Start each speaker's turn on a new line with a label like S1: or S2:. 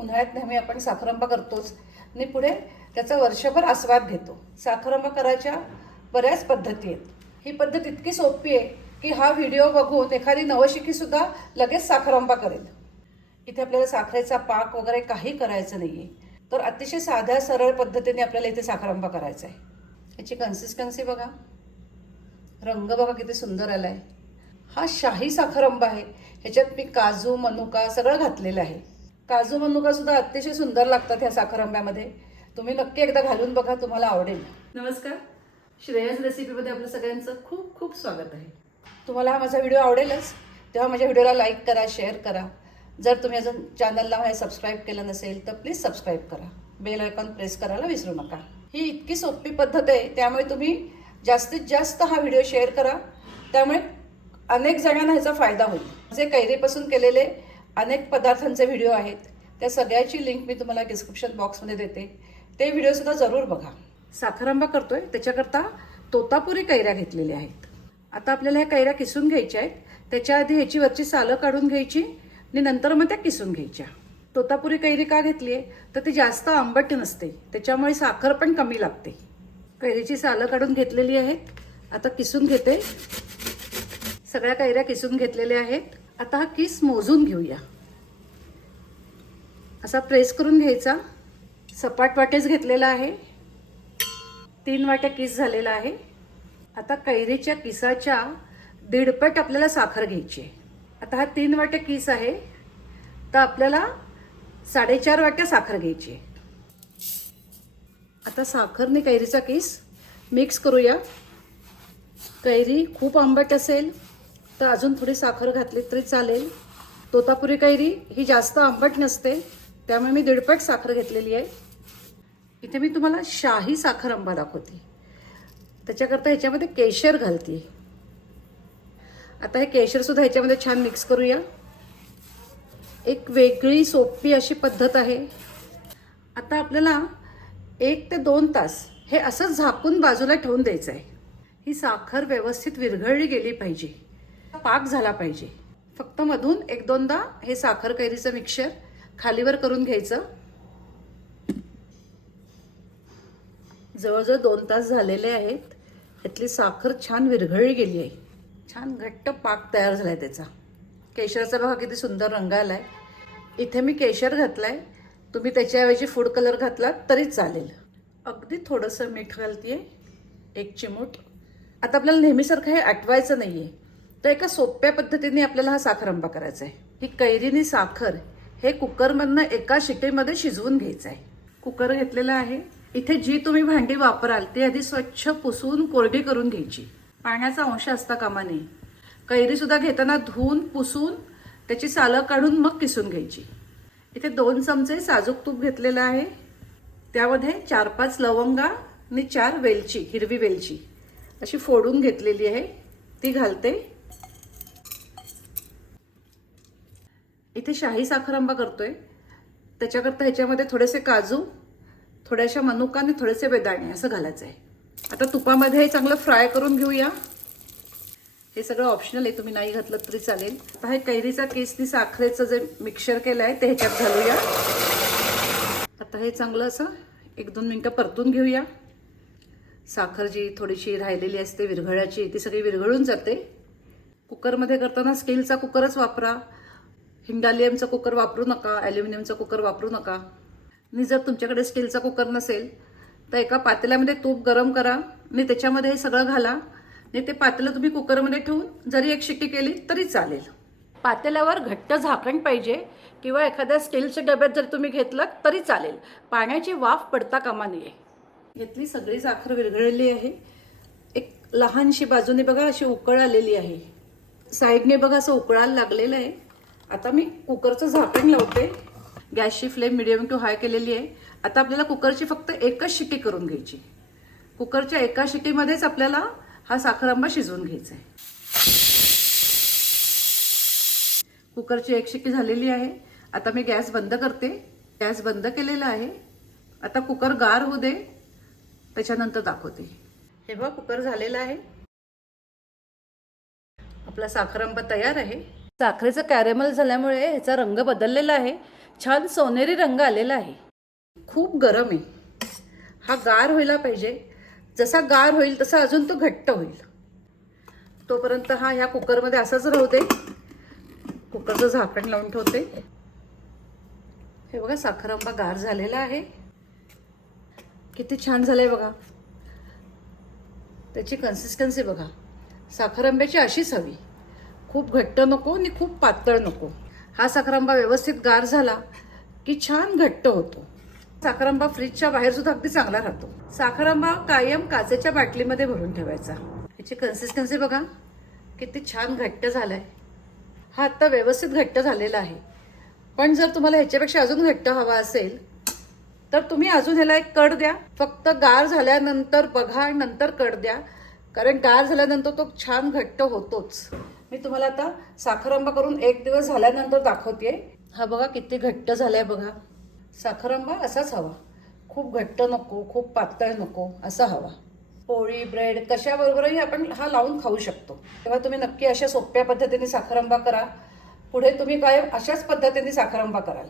S1: उन्हाळ्यात नेहमी आपण साखरंबा करतोच. आणि पुढे त्याचा वर्षभर आस्वाद घेतो. साखरंबा करायच्या बऱ्याच पद्धती आहेत. ही पद्धत इतकी सोपी आहे की हा व्हिडिओ बघून एखादी नवशिकीसुद्धा लगेच साखरंबा करेल. इथे आपल्याला साखरेचा पाक वगैरे काही करायचं नाही आहे तर अतिशय साध्या सरळ पद्धतीने आपल्याला इथे साखरंबा करायचा आहे. याची कन्सिस्टन्सी बघा. रंग बघा किती सुंदर आलाय. हा शाही साखरंबा आहे. ह्याच्यात मी काजू मनुका सगळं घातलेलं आहे. काजू मनुका सुद्धा अतिशय सुंदर लागतात ह्या साखरंब्यामध्ये तुम्ही नक्की एकदा घालून बघा तुम्हाला आवडेल. नमस्कार. श्रेयस रेसिपीमध्ये आपलं सगळ्यांचं खूप खूप स्वागत आहे. तुम्हाला हा माझा व्हिडिओ आवडेलच तेव्हा माझ्या व्हिडिओला लाईक करा शेअर करा. जर तुम्ही अजून चॅनलला माझ्या सबस्क्राईब केलं नसेल तर प्लीज सबस्क्राईब करा. बेल आयकॉन प्रेस करायला विसरू नका. ही इतकी सोपी पद्धत आहे त्यामुळे तुम्ही जास्तीत जास्त हा व्हिडिओ शेअर करा. त्यामुळे अनेक जणांना ह्याचा फायदा होईल. जे कैरीपासून केलेले अनेक पदार्थांचे व्हिडिओ आहेत. त्या सगळ्याची लिंक मी तुम्हाला डिस्क्रिप्शन बॉक्समध्ये देते. ते व्हिडिओसुद्धा जरूर बघा. साखरांबा करतोय. त्याच्याकरता तोतापुरी कैऱ्या घेतलेल्या आहेत. आता आपल्याला ह्या कैऱ्या किसून घ्यायच्या आहेत. त्याच्या आधी ह्याची वरची सालं काढून घ्यायची आणि नंतर मग त्या किसून घ्यायच्या. तोतापुरी कैरी का घेतली आहे तर ती जास्त आंबट नसते. त्याच्यामुळे साखर पण कमी लागते. कैरीची सालं काढून घेतलेली आहेत. आता किसून घेते. सगळ्या कैऱ्या किसून घेतलेल्या आहेत. आता हा किस मोजून घेऊया. असा प्रेस करून घ्यायचा. सपाट वाटेच घेतलेला आहे. तीन वाट्या किस झालेला आहे. आता कैरीच्या किसाच्या दीडपट आपल्याला साखर घ्यायची आहे. आता हा तीन वाट्या किस आहे. तर आपल्याला साडेचार वाट्या साखर घ्यायची आहे. आता साखरने कैरीचा किस मिक्स करूया. कैरी खूप आंबट असेल. तर अजून थोडी साखर घातली तरी चालेल. तोतापुरी कैरी ही जास्त आंबट नसते त्यामुळे मी दीडपट साखर घेतलेली आहे. इथे मी तुम्हाला शाही साखर आंबा दाखवते. त्याच्याकरता ह्याच्यामध्ये केशर घालते. आता हे केशरसुद्धा ह्याच्यामध्ये छान मिक्स करूया. एक वेगळी सोपी अशी पद्धत आहे. आता आपल्याला एक ते दोन तास हे असंच झाकून बाजूला ठेवून द्यायचं आहे ही साखर व्यवस्थित विरघळली गेली पाहिजे. पाक झाला पाहिजे. फक्त मधून एक दोनदा हे साखर कैरीचं मिक्सर खालीवर करून घ्यायचं. जवळजवळ दोन तास झालेले आहेत. ह्यातली साखर छान विरघळली गेली आहे. छान घट्ट पाक तयार झाला आहे त्याचा. केशराचा बघा किती सुंदर रंग आला आहे इथे मी केशर घातला आहे तुम्ही त्याच्याऐवजी फूड कलर घातला तरी चालेल. अगदी थोडंसं मीठ घालते एक चिमूट. आता आपल्याला नेहमीसारखं हे आटवायचं नाही आहे तर एका सोप्या पद्धतीने आपल्याला हा साखरंबा करायचा आहे. ही कैरीनी साखर हे कुकरमधनं एका शिटेमध्ये शिजवून घ्यायचं आहे कुकर घेतलेला आहे. इथे जी तुम्ही भांडी वापराल ती आधी स्वच्छ पुसून कोरडी करून घ्यायची. पाण्याचा अंश असता कामा नये. कैरीसुद्धा घेताना धुवून पुसून त्याची सालं काढून मग किसून घ्यायची. इथे दोन चमचे साजूक तूप घेतलेलं आहे. त्यामध्ये चार पाच लवंगा आणि चार वेलची हिरवी वेलची अशी फोडून घेतलेली आहे. ती घालते. इथे शाही साखर आंबा करतोय. त्याच्याकरता ह्याच्यामध्ये थोडेसे काजू थोड्याशा मनुका आणि थोडेसे बेदाणे असं घालायचं आहे. आता तुपामध्ये हे चांगलं फ्राय करून घेऊया. हे सगळं ऑप्शनल आहे तुम्ही नाही घातलं तरी चालेल. आता हे कैरीचा केसनी साखरेचं जे मिक्सर केलं आहे ते ह्याच्यात घालूया. आता हे चांगलं असं एक दोन मिनटं परतून घेऊया. साखर जी थोडीशी राहिलेली असते विरघळाची ती सगळी विरघळून जाते. कुकरमध्ये करताना स्टीलचा कुकरच वापरा. हिंडालियमचा कुकर वापरू नका ॲल्युमिनियमचा कुकर वापरू नका. आणि जर तुमच्याकडे स्टीलचा कुकर नसेल तर एका पातेल्यामध्ये तूप गरम करा आणि त्याच्यामध्ये हे सगळं घाला आणि ते पातेलं तुम्ही कुकरमध्ये ठेवून जरी एक शिट्टी केली तरी चालेल. पातेल्यावर घट्ट झाकण पाहिजे. किंवा एखाद्या स्टीलच्या डब्यात जर तुम्ही घेतलं तरी चालेल. पाण्याची वाफ पडता कामा नये. घेतली सगळी साखर विरघळलेली आहे. एक लहानशी बाजूने बघा अशी उकळ आलेली आहे. साईडने बघा असं उकळायला लागलेलं आहे. आता मी कुकरचं झाकण लावते. गॅसची फ्लेम मिडियम टू हाय केलेली आहे. आता आपल्याला कुकरची फक्त एकच शिटी करून घ्यायची. कुकरच्या एका शिटीमध्येच आपल्याला हा साखर आंबा शिजवून घ्यायचा आहे. कुकरची एक शिट्टी झालेली आहे. आता मी गॅस बंद करते. गॅस बंद केलेला आहे. आता कुकर गार होऊ दे. त्याच्यानंतर दाखवते. हे बघ कुकर झालेला आहे. आपला साखर आंबा तयार आहे. साखरेचं कॅरेमल झाल्यामुळे ह्याचा रंग बदललेला आहे. छान सोनेरी रंग आलेला आहे. खूप गरम आहे. हा गार व्हायला पाहिजे. जसा गार होईल तसा अजून तो घट्ट होईल. तोपर्यंत हा ह्या कुकरमध्ये असाच राहू दे. कुकरचं झाकण लावून ठेवते. हे बघा साखर आंबा गार झालेला आहे. किती छान झालं आहे बघा. त्याची कन्सिस्टन्सी बघा. साखर आंब्याची अशीच हवी. खूप घट्ट नको आणि खूप पातळ नको. हा साखरांबा व्यवस्थित गार झाला की छान घट्ट होतो. साखरांबा फ्रीजच्या बाहेर सुद्धा अगदी चांगला राहतो. साखरांबा कायम काचेच्या बाटलीमध्ये भरून ठेवायचा. ह्याची कन्सिस्टन्सी बघा. किती छान घट्ट झालाय. हा आत्ता व्यवस्थित घट्ट झालेला आहे. पण जर तुम्हाला ह्याच्यापेक्षा अजून घट्ट हवा असेल तर तुम्ही अजून ह्याला एक कड द्या. फक्त गार झाल्यानंतर बघा आणि नंतर कड द्या. कारण गार झाल्यानंतर तो छान घट्ट होतोच. मी तुम्हाला आता साखरंबा करून एक दिवस झाल्यानंतर दाखवते हा बघा किती घट्ट झालाय बघा. साखरंबा असाच हवा. खूप घट्ट नको खूप पातळ नको असा हवा. पोळी ब्रेड कशाबरोबरही आपण हा लावून खाऊ शकतो. तेव्हा तुम्ही नक्की अशा सोप्या पद्धतीने साखरंबा करा. पुढे तुम्ही काय अशाच पद्धतीने साखरंबा कराल.